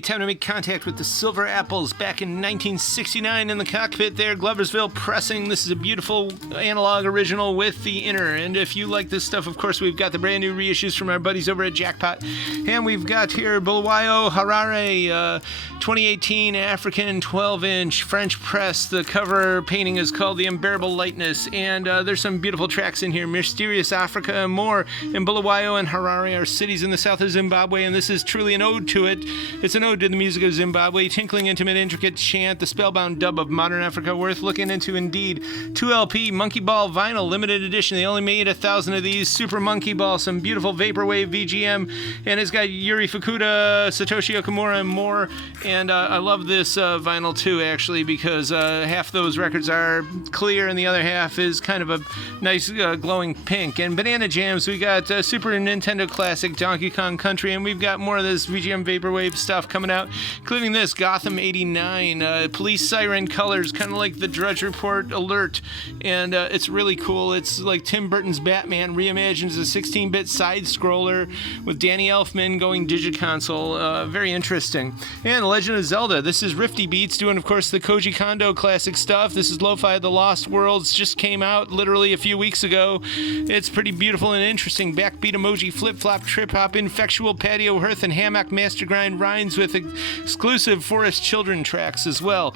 Time to make contact with the Silver Apples back in 1969 in the cockpit there, Gloversville Pressing. This is a beautiful analog original with the inner. And if you like this stuff, of course, we've got the brand new reissues from our buddies over at Jackpot. And we've got here Bulawayo Harare 2018 African 12-inch French press. The cover painting is called The Unbearable Lightness. And there's some beautiful tracks in here. Mysterious Africa and more. And Bulawayo and Harare are cities in the south of Zimbabwe. And this is truly an ode to it. It's an ode to the music of Zimbabwe, tinkling, intimate, intricate chant, the spellbound dub of modern Africa, worth looking into indeed. 2LP Monkey Ball vinyl, limited edition. They only made 1,000 of these. Super Monkey Ball, some beautiful vaporwave VGM, and it's got Yuri Fukuda, Satoshi Okamura, and more. And I love this vinyl too, actually, because half those records are clear and the other half is kind of a nice glowing pink. And Banana Jams, we got Super Nintendo Classic Donkey Kong Country, and we've got more of this VGM vaporwave stuff coming out, including this Gotham 89, Police Siren Colors, kind of like the Drudge Report Alert, and it's really cool. It's like Tim Burton's Batman reimagined as a 16-bit side-scroller with Danny Elfman going digiconsole. Very interesting. And Legend of Zelda, this is Rifty Beats doing, of course, the Koji Kondo classic stuff. This is Lo-Fi The Lost Worlds, just came out literally a few weeks ago. It's pretty beautiful and interesting. Backbeat emoji, flip-flop, trip-hop, infectual patio hearth, and hammock master grind rhymes with exclusive Forest Children tracks as well.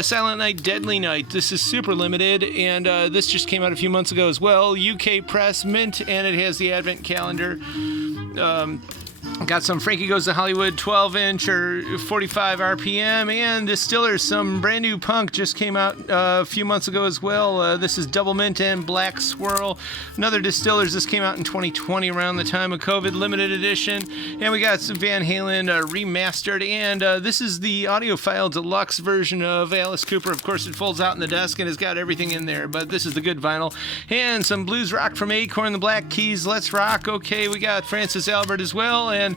Silent Night, Deadly Night. This is super limited, and this just came out a few months ago as well. UK Press Mint, and it has the Advent calendar. Got some Frankie Goes to Hollywood 12-inch or 45 RPM, and Distillers, some brand new punk just came out a few months ago as well. This is Double Mint and Black Swirl. Another Distillers, this came out in 2020 around the time of COVID, limited edition. And we got some Van Halen remastered, and this is the audiophile deluxe version of Alice Cooper. Of course, it folds out in the desk and it's got everything in there, but this is the good vinyl. And some blues rock from Acorn, the Black Keys, Let's Rock. Okay, we got Francis Albert as well, and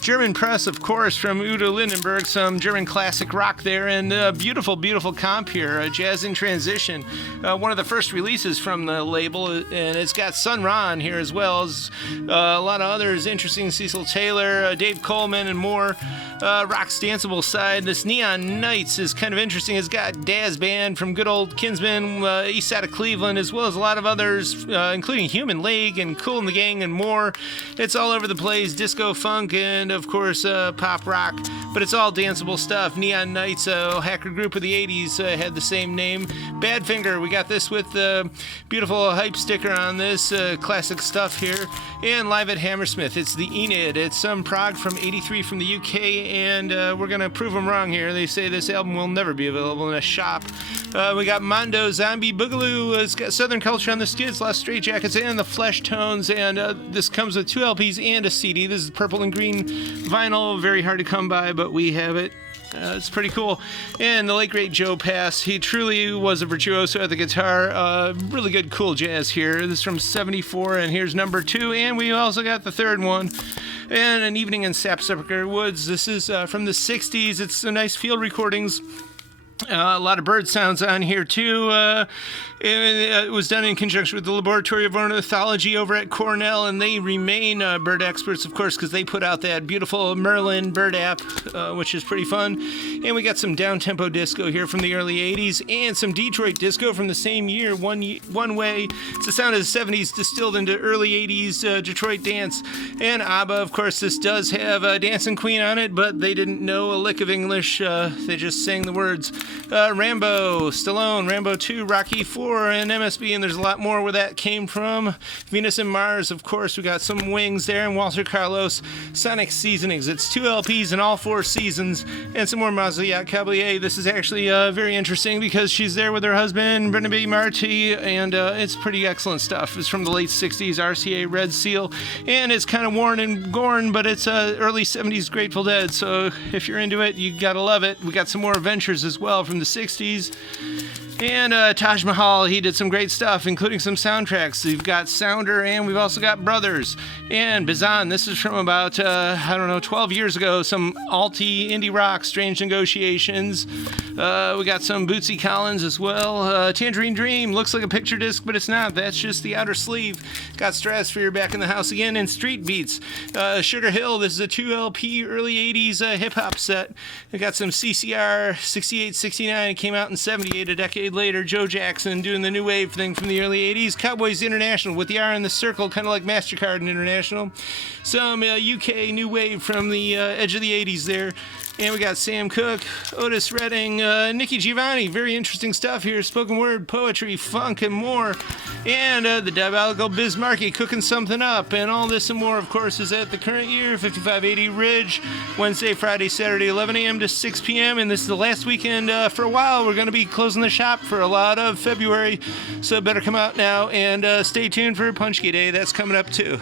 German Press, of course, from Udo Lindenberg, some German classic rock there, and beautiful, beautiful comp here, Jazz in Transition, one of the first releases from the label, and it's got Sun Ra on here as well as a lot of others, interesting, Cecil Taylor, Dave Coleman, and more. Rock's danceable side, this Neon Nights is kind of interesting. It's got Daz Band from good old Kinsman, east side of Cleveland, as well as a lot of others, including Human League and Kool and the Gang and more. It's all over the place, disco, funk, and of course pop rock, but it's all danceable stuff. Neon Nights, a hacker group of the 80s, had the same name. Badfinger, we got this with the beautiful hype sticker on this, classic stuff here. And Live at Hammersmith, it's the Enid. It's some prog from 83 from the UK, and we're going to prove them wrong here. They say this album will never be available in a shop. We got Mondo Zombie Boogaloo. It's got Southern Culture on the skids, Lost Straitjackets, and the Flesh Tones, and this comes with 2 LPs and a CD. This is purple and green vinyl, very hard to come by, but we have it. It's pretty cool. And the late great Joe Pass, he truly was a virtuoso at the guitar. Really good, cool jazz here. This is from 74, and here's number 2, and we also got the third one. And An Evening in Sapsucker Woods. This is from the 60s. It's a nice field recordings. A lot of bird sounds on here too. It was done in conjunction with the Laboratory of Ornithology over at Cornell, and they remain bird experts, of course, because they put out that beautiful Merlin bird app, which is pretty fun. And we got some down-tempo disco here from the early 80s, and some Detroit disco from the same year, One Way. It's the sound of the 70s distilled into early 80s Detroit dance. And ABBA, of course, this does have a Dancing Queen on it, but they didn't know a lick of English. They just sang the words. Rambo, Stallone, Rambo 2, Rocky 4, and MSB, and there's a lot more where that came from. Venus and Mars, of course, we got some Wings there, and Walter Carlos, Sonic Seasonings. It's 2 LPs in all 4 seasons, and some more Mazliat Caballé. This is actually very interesting because she's there with her husband, Brendan B. Marty, and it's pretty excellent stuff. It's from the late 60s, RCA Red Seal, and it's kind of worn and gorn, but it's early 70s Grateful Dead, so if you're into it, you gotta love it. We got some more Adventures as well from the 60s. And Taj Mahal, he did some great stuff, including some soundtracks. We've got Sounder, and we've also got Brothers. And Bizan, this is from about, 12 years ago. Some alti indie rock, Strange Negotiations. We got some Bootsy Collins as well. Tangerine Dream, looks like a picture disc, but it's not. That's just the outer sleeve. Got Stratosphere back in the house again, and Street Beats. Sugar Hill, this is a 2 LP early 80s hip-hop set. We got some CCR 68, 69. It came out in 78, a decade later. Joe Jackson doing the new wave thing from the early 80s. Cowboys International with the R in the circle, kind of like MasterCard and International. Some UK new wave from the edge of the 80s there. And we got Sam Cooke, Otis Redding, Nikki Giovanni. Very interesting stuff here. Spoken word, poetry, funk, and more. And the Diabolical Biz Markie cooking something up. And all this and more, of course, is at the current year, 5580 Ridge, Wednesday, Friday, Saturday, 11 a.m. to 6 p.m. And this is the last weekend for a while. We're going to be closing the shop for a lot of February. So better come out now and stay tuned for Punchki Day. That's coming up too.